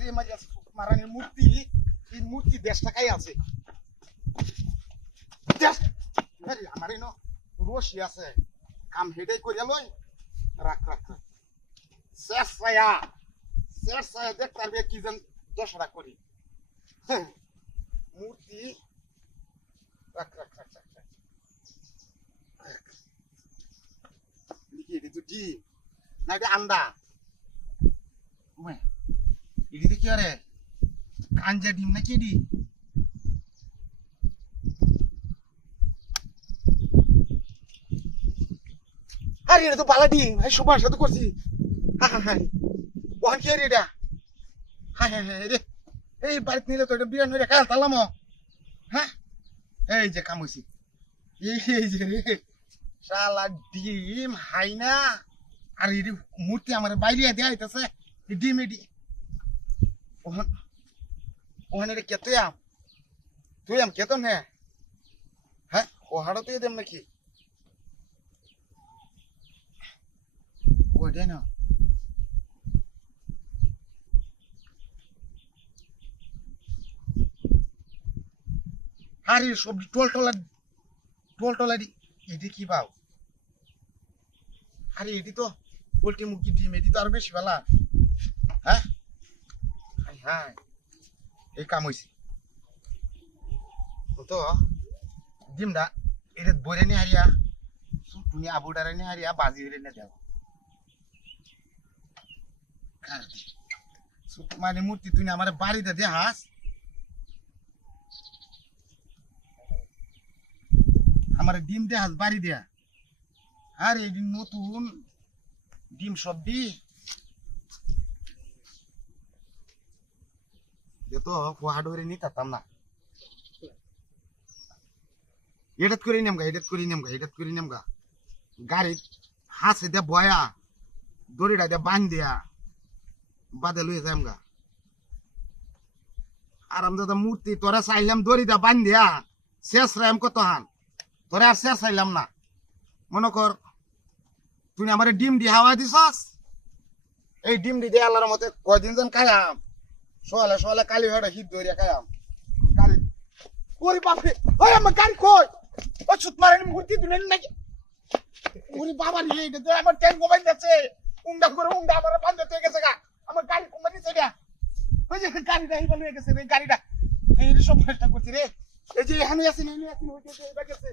রে মাঝে মারানির মূর্তি এই মূর্তি 10 টাকায় আছে আমার এই রশি আছে কাম হেডে করে লই রাখ রাখ শেষ দেখ পারবে কি যেন 10 টাকা করি মূর্তি রাখ রাখ রাখ রাখ লিখি এটা তো ডিম না এটা আন্ডা এটি কি আরে কাঞ্জা ডিম না কি ডি আরে এটা তো বালা ডিম এই সবার সাথে করছি হ্যাঁ ওখান কি আরে এটা হ্যাঁ রে এই বাড়িতে নিলে তো এটা বিরান হয়ে খাল তালাম হ্যাঁ এই যে কাম হয়েছি এই যে রে শালা ডিম হাই না আর এটি মূর্তি আমার বাইরে দেয়া হইতেছে ডিম এটি ওখানে রে কে তুই আম কেতন হ্যাঁ ও হাড়ো তুই দেম নাকি ও দে না আরে সবজি টোল এটি কি পাও আরে এটি তো পোল্ট্রি মুরগি ডিম এটি তো আরো বেশি ভালো হ্যাঁ হ্যাঁ এই কাম হয়েছে তো ডিমটা এটা বইরে নিয়ে হারিয়া তুমি আবুডারে নিয়ে হারিয়া বাজি হইলে নিয়ে দেও মানে মূর্তি তুই আমার বাড়িতে দে হাস আমার ডিম দে হাস বাড়ি দেয়া আর এই নতুন ডিম সবজি তো হাট করে নি তাতাম না এটাত করে নেমগা গাড়ি হাসে দে বয়া দড়িটা দে বাঁধ দিয়া বাদে লুয়ে যামগা আর আমরা তো মূর্তি তোরা চাইলাম দড়িটা বাঁধ দিয়া শেষ রাম কত হান তোরা আর শেষ চাইলাম না মনে কর তুই আমার ডিম দি হাওয়া দিছস এই ডিম দি দিয়ে আল্লাহর মতে কয়দিন যেন খাইয়াম সোয়ালে কালি হয়ে হিট ধরিয়া খাইয়াম গাড়ি ওরে বাপরে ওই আমার গাড়ি কই ও ছুট মারেন মূর্তি তুলেন নাকি ওরে বাবা রে এটা তো আমার ট্যাঙ্ক মোবাইল যাচ্ছে উন্ডা আমার বান্ধতে গেছে গা আমার গাড়ি কোম্পানি ছেড়ে ওই যে গাড়িটা এই বলে গেছে রে গাড়িটা এই সব চেষ্টা করছি রে এই যে এখানে আছে না ওই যে এটা গেছে